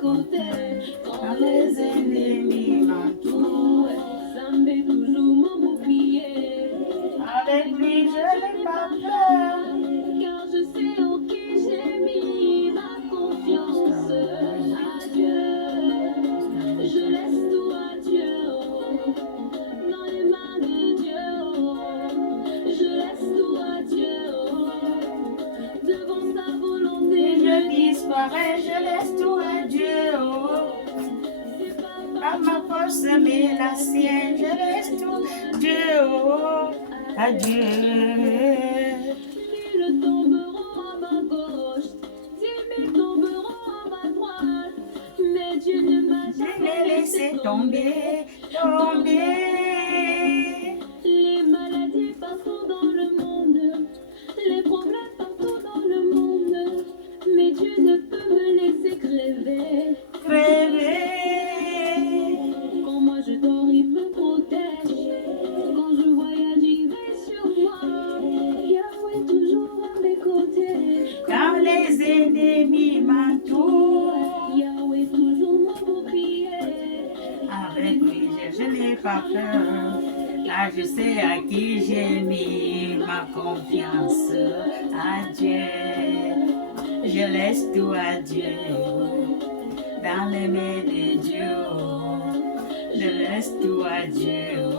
côté. Quand les ennemis m'entourent, ça me met toujours mon bouclier. Avec lui, je n'ai pas peur, car je sais en qui j'ai mis ma confiance. Adieu, je laisse tout à Dieu, dans les mains de Dieu. Je laisse tout à Dieu, devant sa volonté. Je disparais, je laisse tout à Dieu. Pas ma force, mais la sienne, je laisse tout Dieu. Adieu. Mille tomberont à ma gauche, 10 000 tomberont à ma droite, mais Dieu ne m'a jamais laissé tomber, tomber. Les maladies partout dans le monde, les problèmes partout dans le monde, mais Dieu ne peut me laisser crever, crever. Quand moi je dors, il me protège. Quand je voyage, il veille sur moi. Yahweh toujours à mes côtés. Quand les ennemis m'entourent, Yahweh toujours mon bouclier. Avec lui, je n'ai pas peur. Là, je sais à qui j'ai mis ma confiance. À Dieu, je laisse tout à Dieu. Dans les mains de Dieu, je laisse tout à Dieu.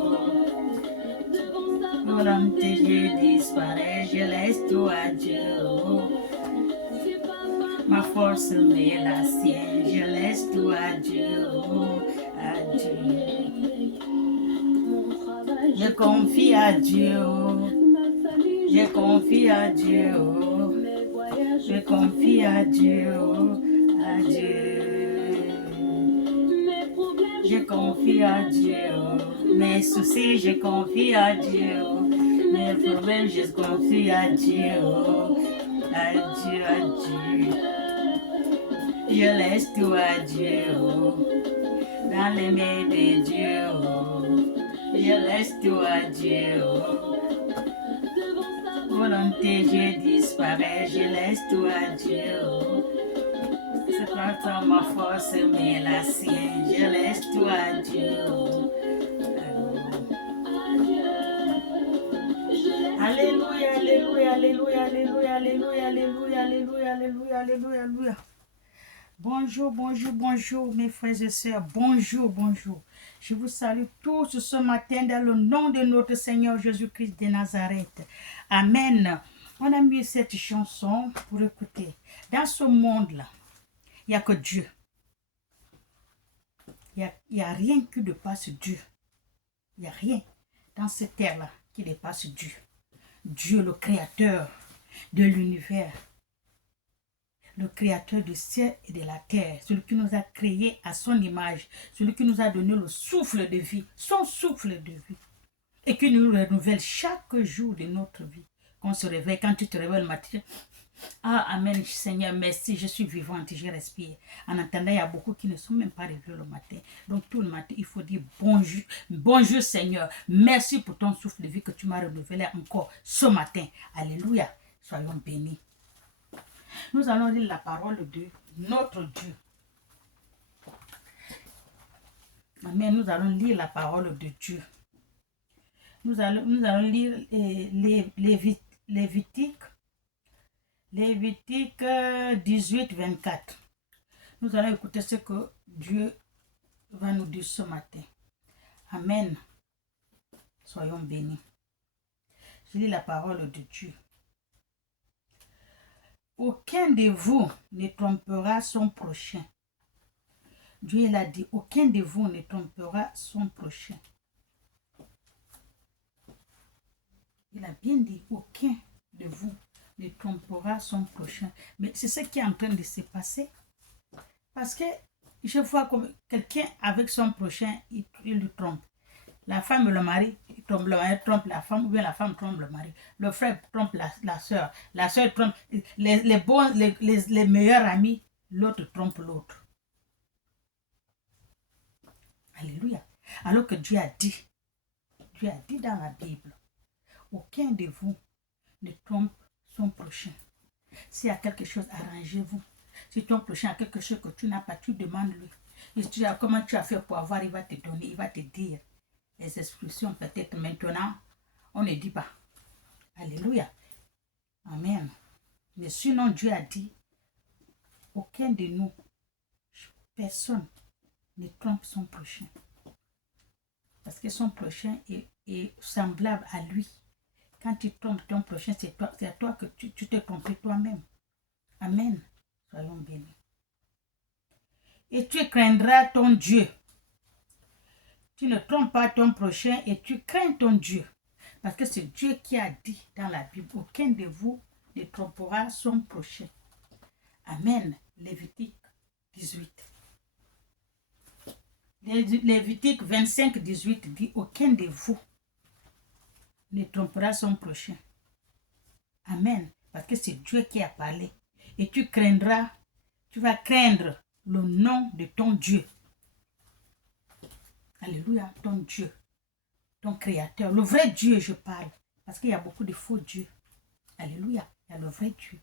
Volonté, je disparais, je laisse tout à Dieu. Ma force, mais la sienne, je laisse tout à Dieu. À Dieu. Je confie à Dieu. Je confie à Dieu. Je confie à Dieu. À Dieu. Je confie à Dieu. Mes soucis, je confie à Dieu. Mes problèmes, je confie à Dieu. À Dieu, à Dieu. Je laisse tout à Dieu. Dans les mains de Dieu. Je laisse tout à Dieu. Volonté, je disparais. Je laisse tout à Dieu. C'est pas ma force, mais la sienne. Je laisse tout à Dieu. Alléluia, alléluia, alléluia, alléluia, alléluia, alléluia, alléluia, alléluia, alléluia, alléluia. Bonjour, bonjour, bonjour, mes frères et sœurs. Bonjour, bonjour. Je vous salue tous ce matin dans le nom de notre Seigneur Jésus-Christ de Nazareth. Amen. On a mis cette chanson pour écouter. Dans ce monde-là, il n'y a que Dieu. Il n'y a rien qui dépasse Dieu. Il n'y a rien dans cette terre-là qui dépasse Dieu. Dieu, le créateur de l'univers. Le créateur du ciel et de la terre. Celui qui nous a créés à son image. Celui qui nous a donné le souffle de vie. Son souffle de vie. Et qui nous renouvelle chaque jour de notre vie. Quand on se réveille, quand tu te réveilles le matin, ah, amen, Seigneur, merci, je suis vivante, je respire. En attendant, il y a beaucoup qui ne sont même pas réveillés le matin. Donc, tout le matin, il faut dire bonjour, bonjour Seigneur. Merci pour ton souffle de vie que tu m'as renouvelé encore ce matin. Alléluia. Soyons bénis. Nous allons lire la parole de notre Dieu. Amen. Nous allons lire la parole de Dieu. Nous allons lire Lévitique 18, 24. Nous allons écouter ce que Dieu va nous dire ce matin. Amen. Soyons bénis. Je lis la parole de Dieu. Aucun de vous ne trompera son prochain. Dieu l'a dit, aucun de vous ne trompera son prochain. Il a bien dit, aucun de vous ne trompera son prochain. Mais c'est ce qui est en train de se passer. Parce que je vois comme quelqu'un avec son prochain, il le trompe. La femme et le mari, le mari trompe la femme, ou bien la femme trompe le mari. Le frère trompe la soeur trompe les meilleurs amis, l'autre trompe l'autre. Alléluia. Alors que Dieu a dit dans la Bible, aucun de vous ne trompe son prochain. S'il y a quelque chose, arrangez-vous. Si ton prochain a quelque chose que tu n'as pas, tu demandes lui. Et comment tu as fait pour avoir, il va te donner, il va te dire. Les expulsions, peut-être maintenant, on ne dit pas. Alléluia. Amen. Mais sinon, Dieu a dit, aucun de nous, personne ne trompe son prochain. Parce que son prochain est semblable à lui. Quand tu trompes ton prochain, c'est à toi que tu t'es trompé toi-même. Amen. Soyons bénis. Et tu craindras ton Dieu. Tu ne trompes pas ton prochain et tu crains ton Dieu. Parce que c'est Dieu qui a dit dans la Bible, aucun de vous ne trompera son prochain. Amen. Lévitique 18. Lévitique 25, 18 dit, aucun de vous ne trompera son prochain. Amen. Parce que c'est Dieu qui a parlé. Et tu vas craindre le nom de ton Dieu. Alléluia, ton Dieu, ton Créateur. Le vrai Dieu, je parle. Parce qu'il y a beaucoup de faux dieux. Alléluia, il y a le vrai Dieu.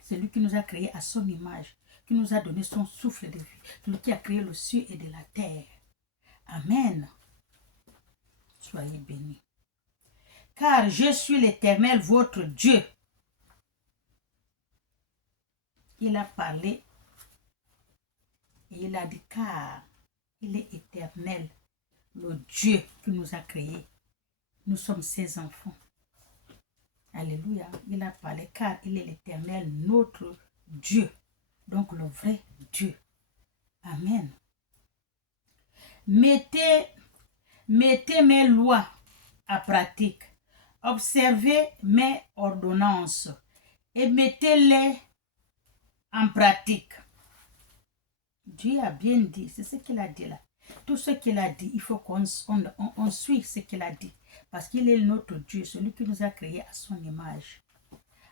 C'est lui qui nous a créés à son image, qui nous a donné son souffle de vie. Celui qui a créé le ciel et de la terre. Amen. Soyez bénis. Car je suis l'Éternel, votre Dieu. Il a parlé et il a dit, car il est éternel, le Dieu qui nous a créés. Nous sommes ses enfants. Alléluia. Il a parlé, car il est l'Éternel, notre Dieu. Donc le vrai Dieu. Amen. Mettez mes lois à pratique. Observez mes ordonnances et mettez-les en pratique. Dieu a bien dit, c'est ce qu'il a dit là. Tout ce qu'il a dit, il faut qu'on suit ce qu'il a dit. Parce qu'il est notre Dieu, celui qui nous a créés à son image.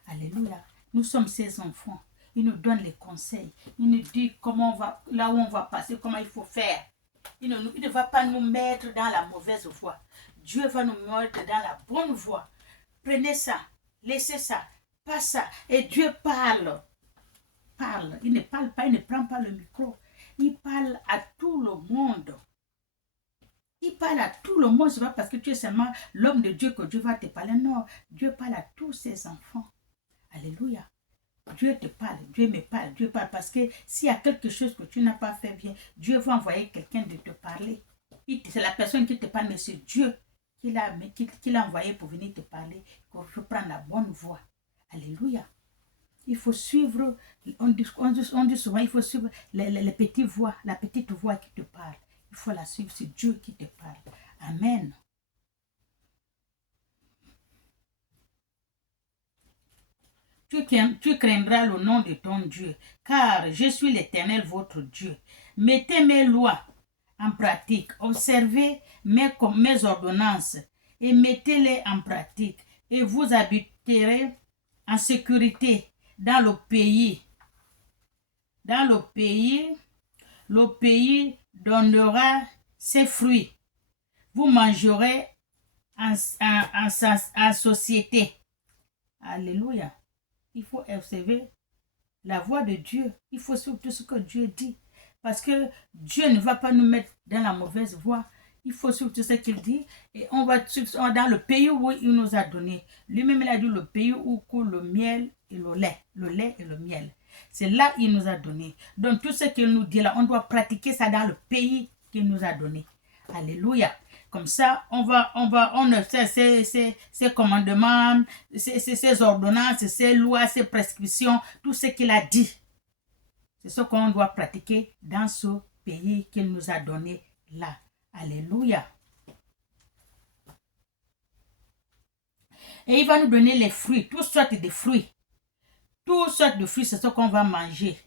Alléluia. Nous sommes ses enfants. Il nous donne les conseils. Il nous dit comment on va, là où on va passer, comment il faut faire. Il ne va pas nous mettre dans la mauvaise voie. Dieu va nous mettre dans la bonne voie. Prenez ça, laissez ça, pas ça. Et Dieu parle. Il ne parle pas, il ne prend pas le micro. Il parle à tout le monde. Il parle à tout le monde. Ce n'est pas parce que tu es seulement l'homme de Dieu que Dieu va te parler. Non, Dieu parle à tous ses enfants. Alléluia. Dieu te parle, Dieu me parle, Dieu parle. Parce que s'il y a quelque chose que tu n'as pas fait bien, Dieu va envoyer quelqu'un de te parler. C'est la personne qui te parle, mais c'est Dieu qui l'a envoyé pour venir te parler. Il faut prendre la bonne voie. Alléluia. Il faut suivre, on dit souvent, il faut suivre les petites voix, la petite voix qui te parle. Il faut la suivre, c'est Dieu qui te parle. Amen. Tu craindras le nom de ton Dieu, car je suis l'Éternel, votre Dieu. Mettez mes lois en pratique, observez mes ordonnances et mettez-les en pratique, et vous habiterez en sécurité dans le pays. Le pays donnera ses fruits. Vous mangerez en société. Alléluia. Il faut observer la voix de Dieu. Il faut suivre tout ce que Dieu dit. Parce que Dieu ne va pas nous mettre dans la mauvaise voie. Il faut suivre tout ce qu'il dit. Et on va suivre dans le pays où il nous a donné. Lui-même, il a dit le pays où coule le miel et le lait. Le lait et le miel. C'est là qu'il nous a donné. Donc tout ce qu'il nous dit là, on doit pratiquer ça dans le pays qu'il nous a donné. Alléluia. Comme ça, on sait ses commandements, ses ordonnances, ses lois, ses prescriptions, tout ce qu'il a dit. C'est ce qu'on doit pratiquer dans ce pays qu'il nous a donné là. Alléluia. Et il va nous donner les fruits, toutes sortes de fruits. Toutes sortes de fruits, c'est ce qu'on va manger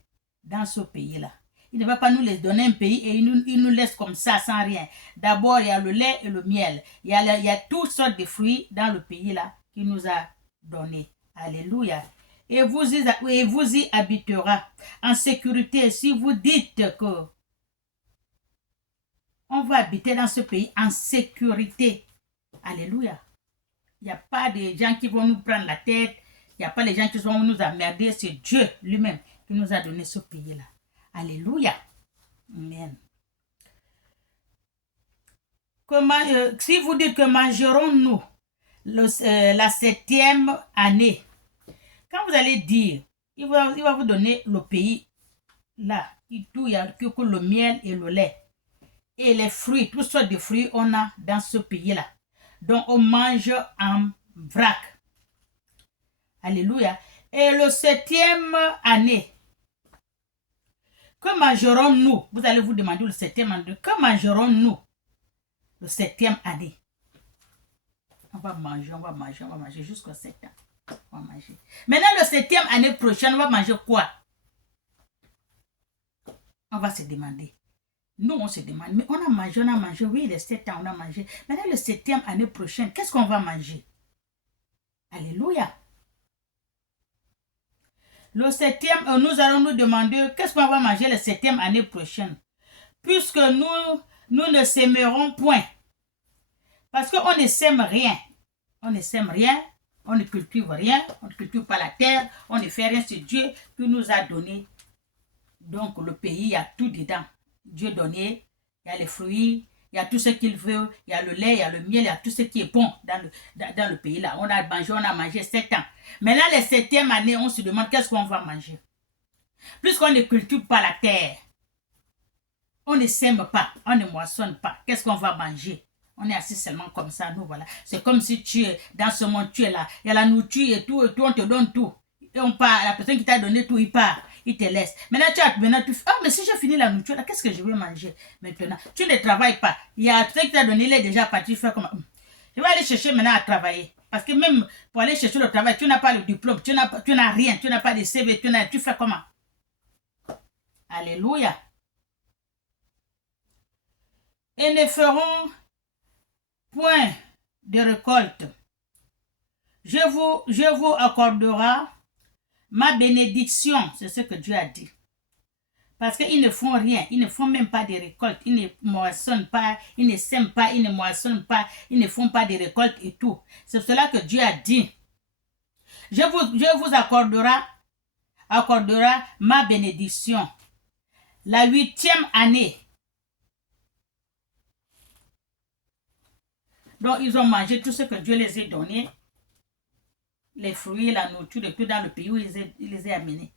dans ce pays-là. Il ne va pas nous les donner un pays et il nous laisse comme ça, sans rien. D'abord, il y a le lait et le miel. Il y a toutes sortes de fruits dans le pays-là qu'il nous a donné. Alléluia. Et vous y habitera en sécurité si vous dites que on va habiter dans ce pays en sécurité. Alléluia. Il n'y a pas de gens qui vont nous prendre la tête. Il n'y a pas les gens qui vont nous emmerder. C'est Dieu lui-même qui nous a donné ce pays-là. Alléluia. Amen. Si vous dites que mangerons-nous la 7e année, quand vous allez dire, il va vous donner le pays là, tout, il y a que le miel et le lait. Et les fruits, toutes sortes de fruits on a dans ce pays-là. Donc on mange en vrac. Alléluia. Et le 7e année, que mangerons-nous? Vous allez vous demander le 7e année, que mangerons-nous le 7e année? On va manger jusqu'au 7 ans. On va manger. Maintenant, le 7e année prochaine, on va manger quoi? On va se demander. Nous, on se demande, mais on a mangé, oui, les 7 ans, on a mangé. Maintenant, le 7e année prochaine, qu'est-ce qu'on va manger? Alléluia. Le 7e, nous allons nous demander, qu'est-ce qu'on va manger la 7e année prochaine? Puisque nous ne sèmerons point. Parce qu'on ne sème rien. On ne sème rien, on ne cultive rien, on ne cultive pas la terre, on ne fait rien, c'est Dieu qui nous a donné. Donc, le pays, il y a tout dedans. Dieu donné, il y a les fruits, il y a tout ce qu'il veut, il y a le lait, il y a le miel, il y a tout ce qui est bon dans le pays là. On a mangé 7 ans. Mais là, les 7e année, on se demande qu'est-ce qu'on va manger. Puisqu'on ne cultive pas la terre, on ne sème pas, on ne moissonne pas, qu'est-ce qu'on va manger? On est assis seulement comme ça, nous voilà. C'est comme si tu es dans ce monde, tu es là, il y a la nourriture et tout, on te donne tout. Et on part, la personne qui t'a donné tout, il part. Il te laisse. Maintenant, tu fais, mais si j'ai fini la nourriture, qu'est-ce que je vais manger maintenant? Tu ne travailles pas. Il y a quelqu'un qui t'a donné, il est déjà parti, tu fais comment? Je vais aller chercher maintenant à travailler. Parce que même pour aller chercher le travail, tu n'as pas le diplôme, tu n'as rien, tu n'as pas de CV, tu fais comment? Alléluia. Et ne feront point de récolte. Je vous accorderai ma bénédiction, c'est ce que Dieu a dit. Parce qu'ils ne font rien, ils ne font même pas de récolte, ils ne moissonnent pas, ils ne sèment pas, ils ne moissonnent pas, ils ne font pas de récolte et tout. C'est cela que Dieu a dit. Je vous accordera ma bénédiction. La 8e année. Donc, ils ont mangé tout ce que Dieu les a donné. Les fruits, la nourriture, et tout dans le pays où il les a amenés.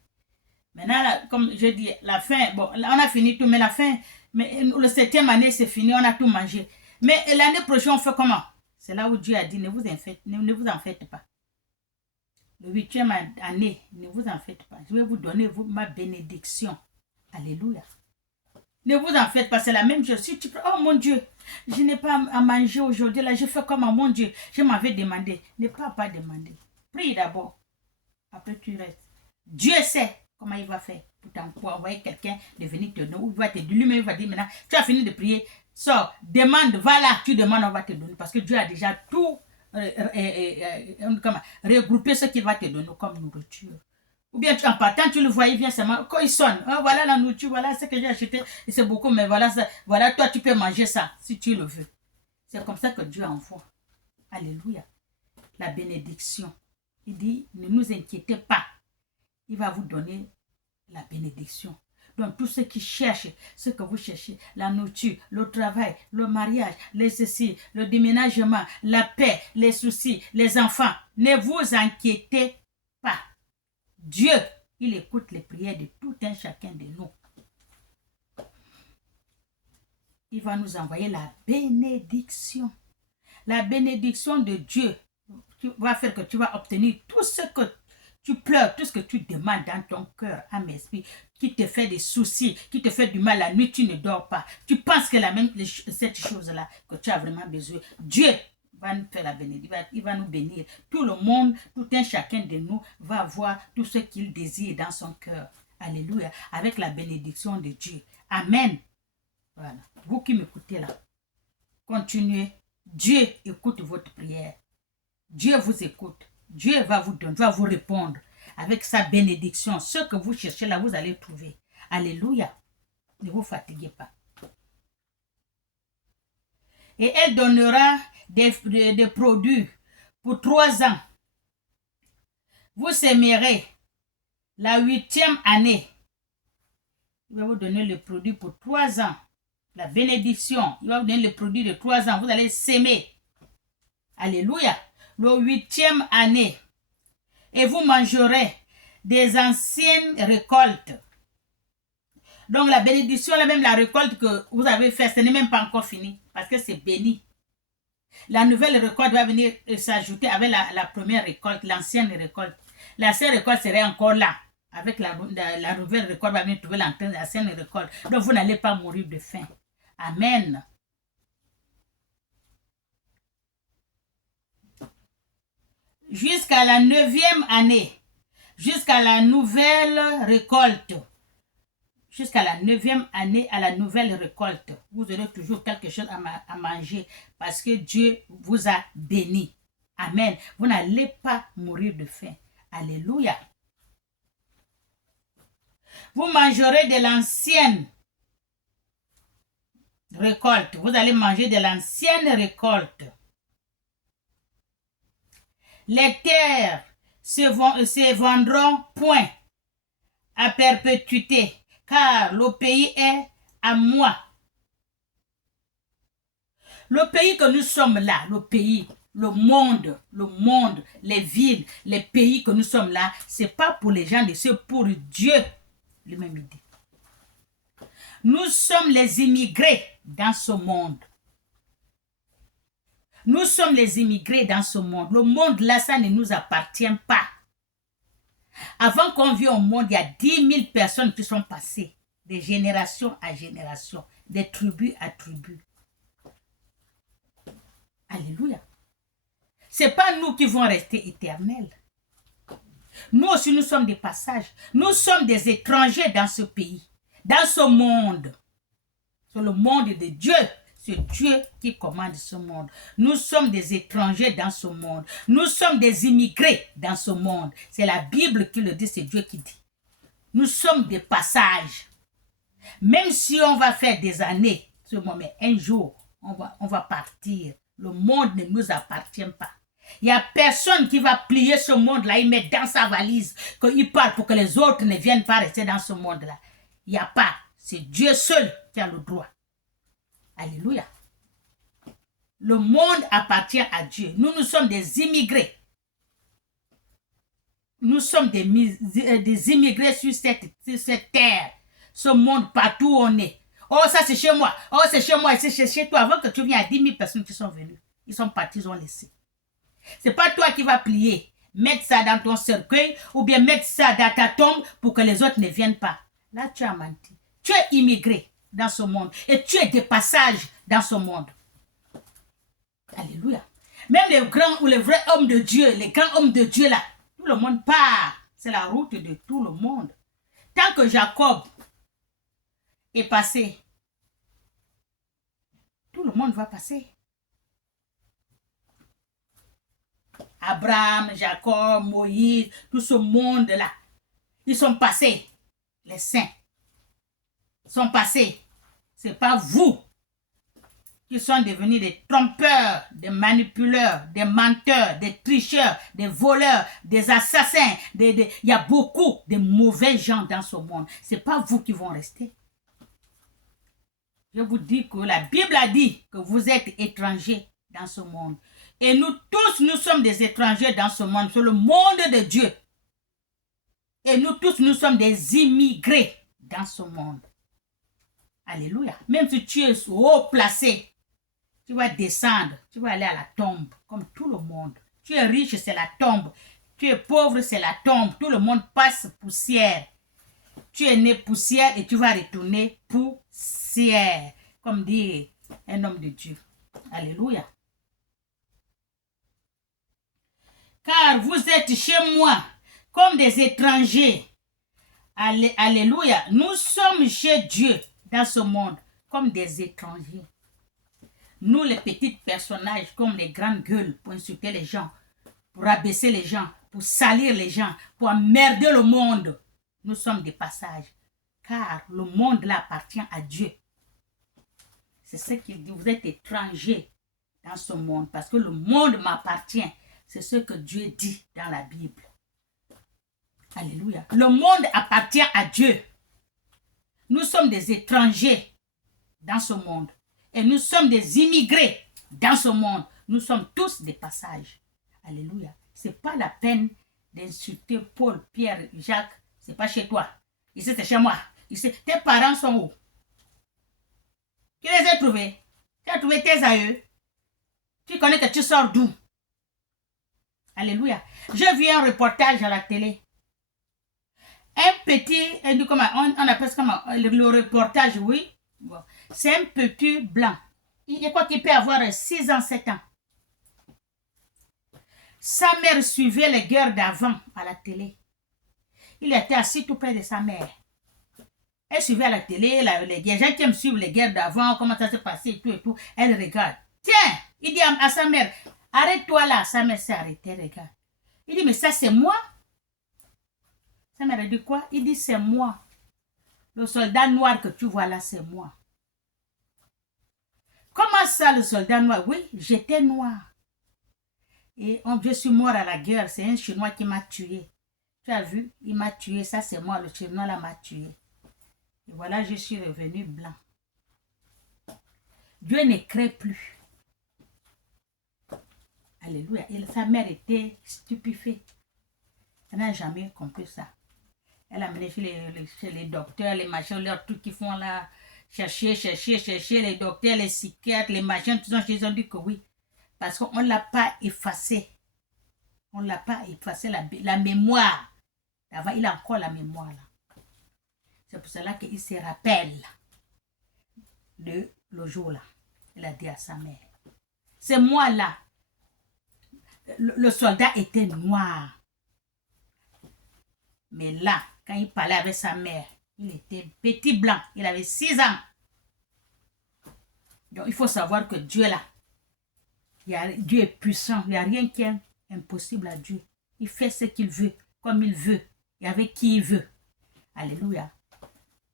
Maintenant, là, comme je dis, la fin, bon, là, on a fini tout, mais la fin, mais le 7e année, c'est fini, on a tout mangé. Mais l'année prochaine, on fait comment? C'est là où Dieu a dit, ne vous en faites pas. Le 8e année, ne vous en faites pas. Je vais vous donner ma bénédiction. Alléluia. Ne vous en faites pas, c'est la même chose. Si tu peux, oh mon Dieu, je n'ai pas à manger aujourd'hui, là, je fais comment, mon Dieu, je m'avais demandé. Ne pas demander. Prie d'abord. Après, tu restes. Dieu sait comment il va faire pour envoyer quelqu'un de venir te donner. Il va te donner, lui-même il va dire maintenant, tu as fini de prier, sors, demande, va là, tu demandes, on va te donner. Parce que Dieu a déjà tout regroupé ce qu'il va te donner comme nourriture. Ou bien en partant, tu le vois, il vient seulement, quand il sonne, oh, voilà la nourriture, voilà ce que j'ai acheté, et c'est beaucoup, mais voilà, voilà, toi tu peux manger ça, si tu le veux. C'est comme ça que Dieu envoie. Alléluia. La bénédiction. Il dit, ne nous inquiétez pas. Il va vous donner la bénédiction. Donc, tous ceux qui cherchent ce que vous cherchez, la nourriture, le travail, le mariage, les ceci, le déménagement, la paix, les soucis, les enfants, ne vous inquiétez pas. Dieu, il écoute les prières de tout un chacun de nous. Il va nous envoyer la bénédiction. La bénédiction de Dieu va faire que tu vas obtenir tout ce que tu pleures, tout ce que tu demandes dans ton cœur, âme, esprit, qui te fait des soucis, qui te fait du mal la nuit, tu ne dors pas. Tu penses que cette chose-là, que tu as vraiment besoin, Dieu va nous faire la bénédiction, il va nous bénir. Tout le monde, tout un chacun de nous va avoir tout ce qu'il désire dans son cœur. Alléluia. Avec la bénédiction de Dieu. Amen. Voilà. Vous qui m'écoutez là, continuez. Dieu écoute votre prière. Dieu vous écoute. Dieu va vous donner, va vous répondre avec sa bénédiction. Ce que vous cherchez là, vous allez trouver. Alléluia. Ne vous fatiguez pas. Et elle donnera des produits pour 3 ans. Vous sèmerez La 8e année, il va vous donner le produit pour 3 ans. La bénédiction, il va vous donner le produit de 3 ans. Vous allez s'aimer. Alléluia. La 8e année. Et vous mangerez des anciennes récoltes. Donc la bénédiction, là même la récolte que vous avez faite, ce n'est même pas encore fini. Parce que c'est béni. La nouvelle récolte va venir s'ajouter avec la première récolte, l'ancienne récolte. L'ancienne récolte serait encore là. Avec la nouvelle récolte va venir trouver l'ancienne récolte. Donc vous n'allez pas mourir de faim. Amen. Jusqu'à la 9e année. Jusqu'à la nouvelle récolte. Jusqu'à la 9e année, à la nouvelle récolte. Vous aurez toujours quelque chose à manger parce que Dieu vous a béni. Amen. Vous n'allez pas mourir de faim. Alléluia. Vous mangerez de l'ancienne récolte. Vous allez manger de l'ancienne récolte. Les terres se vendront point à perpétuité, car le pays est à moi. Le pays que nous sommes là, le pays, le monde, les villes, les pays que nous sommes là, c'est pas pour les gens, c'est pour Dieu. Lui-même dit. Nous sommes les immigrés dans ce monde. Nous sommes les immigrés dans ce monde. Le monde là, ça ne nous appartient pas. Avant qu'on vienne au monde, il y a 10 000 personnes qui sont passées, de génération à génération, de tribu à tribu. Alléluia. Ce n'est pas nous qui vont rester éternels. Nous aussi, nous sommes des passages. Nous sommes des étrangers dans ce pays, dans ce monde. C'est le monde de Dieu. C'est Dieu qui commande ce monde. Nous sommes des étrangers dans ce monde. Nous sommes des immigrés dans ce monde. C'est la Bible qui le dit, c'est Dieu qui dit. Nous sommes des passages. Même si on va faire des années, mais un jour, on va partir. Le monde ne nous appartient pas. Il n'y a personne qui va plier ce monde-là, il met dans sa valise, qu'il part pour que les autres ne viennent pas rester dans ce monde-là. Il n'y a pas. C'est Dieu seul qui a le droit. Alléluia. Le monde appartient à Dieu. Nous sommes des immigrés. Nous sommes des immigrés sur cette terre. Ce monde, partout où on est. Oh, ça c'est chez moi. Oh, c'est chez moi. C'est chez toi. Avant que tu viennes, il y a 10 000 personnes qui sont venues. Ils sont partis, ils ont laissé. Ce n'est pas toi qui vas plier. Mettre ça dans ton cercueil ou bien mettre ça dans ta tombe pour que les autres ne viennent pas. Là, tu as menti. Tu es immigré dans ce monde et tu es de passage dans ce monde. Alléluia. Même les grands ou les vrais hommes de Dieu, les grands hommes de Dieu là, tout le monde part. C'est la route de tout le monde. Tant que Jacob est passé, tout le monde va passer. Abraham, Jacob, Moïse, tout ce monde-là, ils sont passés. Les saints sont passés. Ce n'est pas vous qui sont devenus des trompeurs, des manipuleurs, des menteurs, des tricheurs, des voleurs, des assassins. Il y a beaucoup de mauvais gens dans ce monde. Ce n'est pas vous qui vont rester. Je vous dis que la Bible a dit que vous êtes étrangers dans ce monde. Et nous tous, nous sommes des étrangers dans ce monde. C'est le monde de Dieu. Et nous tous, nous sommes des immigrés dans ce monde. Alléluia. Même si tu es haut placé, tu vas descendre, tu vas aller à la tombe, comme tout le monde. Tu es riche, c'est la tombe. Tu es pauvre, c'est la tombe. Tout le monde passe poussière. Tu es né poussière et tu vas retourner poussière. Comme dit un homme de Dieu. Alléluia. Car vous êtes chez moi comme des étrangers. Alléluia. Nous sommes chez Dieu dans ce monde comme des étrangers. Nous, les petits personnages, comme les grandes gueules pour insulter les gens, pour abaisser les gens, pour salir les gens, pour emmerder le monde. Nous sommes des passages. Car le monde là appartient à Dieu. C'est ce qu'il dit. Vous êtes étrangers dans ce monde parce que le monde m'appartient. C'est ce que Dieu dit dans la Bible. Alléluia. Le monde appartient à Dieu. Nous sommes des étrangers dans ce monde. Et nous sommes des immigrés dans ce monde. Nous sommes tous des passages. Alléluia. Ce n'est pas la peine d'insulter Paul, Pierre, Jacques. Ce n'est pas chez toi. Ici, c'est chez moi. Ici, tes parents sont où? Tu les as trouvés? Tu as trouvé tes aïeux? Tu connais que tu sors d'où? Alléluia. J'ai vu un reportage à la télé. Un petit, on appelle ça comment? Le reportage, oui. Bon. C'est un petit blanc. Je crois qu'il peut avoir 6 ans, 7 ans. Sa mère suivait les guerres d'avant à la télé. Il était assis tout près de sa mère. Elle suivait à la télé, les gens qui aiment suivre les guerres d'avant, comment ça s'est passé et tout. Elle regarde. Tiens, il dit à sa mère, arrête-toi là. Sa mère s'est arrêtée, regarde. Il dit, mais ça c'est moi. Sa mère a dit quoi? Il dit, c'est moi. Le soldat noir que tu vois là, c'est moi. Comment ça, le soldat noir? Oui, j'étais noir. Et je suis mort à la guerre. C'est un Chinois qui m'a tué. Tu as vu? Il m'a tué. Ça, c'est moi. Le Chinois là m'a tué. Et voilà, je suis revenu blanc. Dieu ne crée plus. Alléluia. Et sa mère était stupéfaite. Elle n'a jamais compris ça. Elle a mené chez les docteurs, les machins, leurs trucs qu'ils font là. Chercher, les docteurs, les psychiatres, les machins, tout ça, ils ont dit que oui. Parce qu'on ne l'a pas effacé. On ne l'a pas effacé, la mémoire. Avant, il a encore la mémoire là. C'est pour cela qu'il se rappelle de le jour là. Il a dit à sa mère. C'est moi là. Le soldat était noir. Mais là, quand il parlait avec sa mère, il était petit blanc. Il avait 6 ans. Donc, il faut savoir que Dieu est là. Dieu est puissant. Il n'y a rien qui est impossible à Dieu. Il fait ce qu'il veut, comme il veut, et avec qui il veut. Alléluia.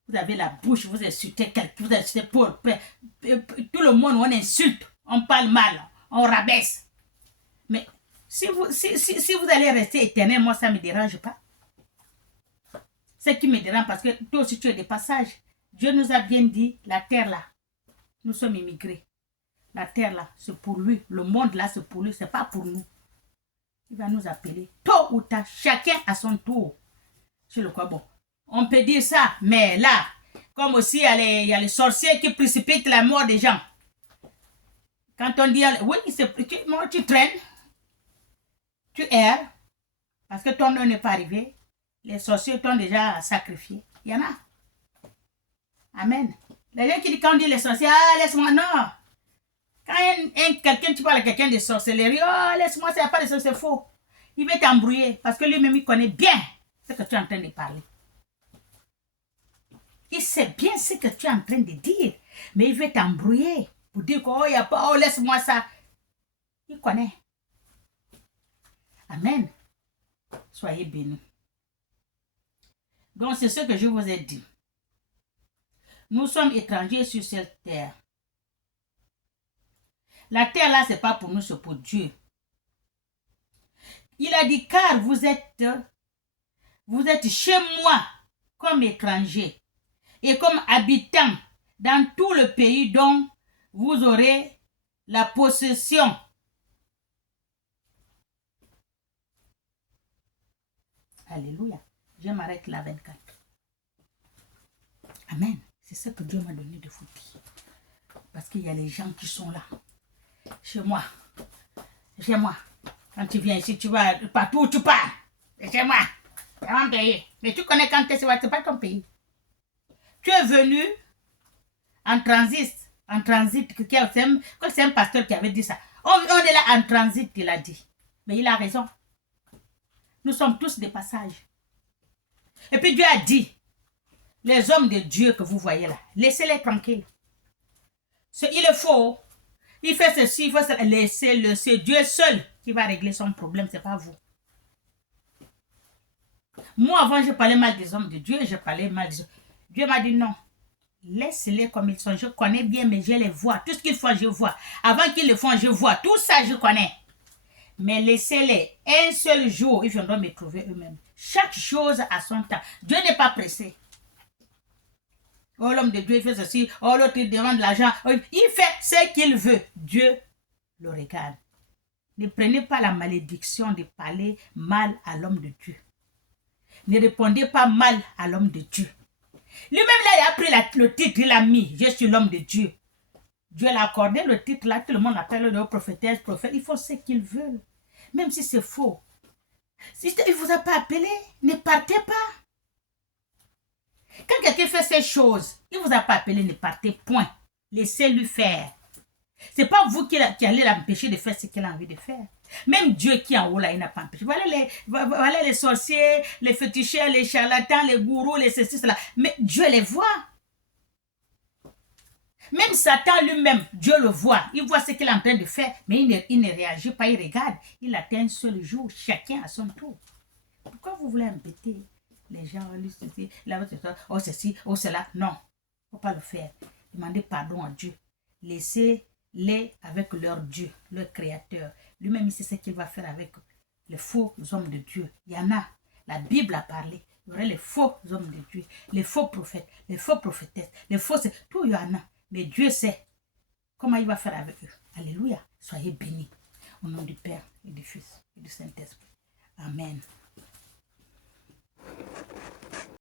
Vous avez la bouche, vous insultez quelqu'un, vous insultez Paul. Tout le monde, on insulte, on parle mal, on rabaisse. Mais si vous allez rester éternel, moi, ça ne me dérange pas. Ce qui me dérange, parce que toi aussi, tu es des passages. Dieu nous a bien dit, la terre là, nous sommes immigrés. La terre là, c'est pour lui. Le monde là, c'est pour lui, c'est pas pour nous. Il va nous appeler. Tôt ou tard, chacun à son tour. C'est le quoi bon. On peut dire ça, mais là, comme aussi il y a les sorciers qui précipitent la mort des gens. Quand on dit, oui, tu traînes, tu erres, parce que ton nom n'est pas arrivé. Les sorciers t'ont déjà sacrifié. Il y en a. Amen. Les gens qui disent, quand on dit les sorciers, ah, laisse-moi, non. Quand quelqu'un, tu parles à quelqu'un de sorcellerie, oh, laisse-moi, c'est pas de sorcellerie, c'est faux. Il va t'embrouiller, parce que lui-même, il connaît bien ce que tu es en train de parler. Il sait bien ce que tu es en train de dire, mais il veut t'embrouiller pour dire que, oh, il n'y a pas, oh, laisse-moi ça. Il connaît. Amen. Soyez bénis. Donc, c'est ce que je vous ai dit. Nous sommes étrangers sur cette terre. La terre là, ce n'est pas pour nous, c'est pour Dieu. Il a dit, car vous êtes chez moi comme étrangers et comme habitants dans tout le pays dont vous aurez la possession. Alléluia. Je m'arrête là 24. Amen. C'est ce que Dieu m'a donné de vous dire. Parce qu'il y a les gens qui sont là. Chez moi. Chez moi. Quand tu viens ici, tu vas partout où tu pars. C'est chez moi. C'est mon pays. Mais tu connais quand tu es, c'est pas ton pays. Tu es venu en transit. En transit. C'est un pasteur qui avait dit ça. On est là en transit, il a dit. Mais il a raison. Nous sommes tous des passages. Et puis Dieu a dit, les hommes de Dieu que vous voyez là, laissez-les tranquilles. Il est faux. Il fait ceci, il fait cela. Laissez-le. C'est Dieu seul qui va régler son problème, ce n'est pas vous. Moi, avant, je parlais mal des hommes de Dieu, je parlais mal des hommes. Dieu m'a dit non. Laisse-les comme ils sont. Je connais bien, mais je les vois. Tout ce qu'ils font, je vois. Avant qu'ils le font, je vois. Tout ça, je connais. Mais laissez-les. Un seul jour, ils viendront me trouver eux-mêmes. Chaque chose a son temps. Dieu n'est pas pressé. Oh, l'homme de Dieu, il fait ceci. Oh, l'autre, il demande l'argent. Oh, il fait ce qu'il veut. Dieu le regarde. Ne prenez pas la malédiction de parler mal à l'homme de Dieu. Ne répondez pas mal à l'homme de Dieu. Lui-même, là, il a pris le titre, il a mis. Je suis l'homme de Dieu. Dieu l'a accordé le titre, là, tout le monde appelle le prophétesse, prophète. Ils font ce qu'ils veulent. Même si c'est faux. Si il ne vous a pas appelé, ne partez pas. Quand quelqu'un fait ces choses, il ne vous a pas appelé, ne partez point. Laissez-lui faire. Ce n'est pas vous qui allez l'empêcher de faire ce qu'il a envie de faire. Même Dieu qui est en haut là, il n'a pas empêché. Voilà les sorciers, les féticheurs, les charlatans, les gourous, les ceci, cela. Mais Dieu les voit. Même Satan lui-même, Dieu le voit. Il voit ce qu'il est en train de faire, mais il ne réagit pas, il regarde. Il attend un seul jour, chacun à son tour. Pourquoi vous voulez embêter les gens, oh ceci, oh cela? Non, il ne faut pas le faire. Demandez pardon à Dieu. Laissez-les avec leur Dieu, leur Créateur. Lui-même, il sait ce qu'il va faire avec les faux hommes de Dieu. Il y en a. La Bible a parlé. Il y aurait les faux hommes de Dieu, les faux prophètes, les faux prophétesses, les faux... Tout il y en a. Mais Dieu sait comment il va faire avec eux. Alléluia. Soyez bénis. Au nom du Père et du Fils et du Saint-Esprit. Amen.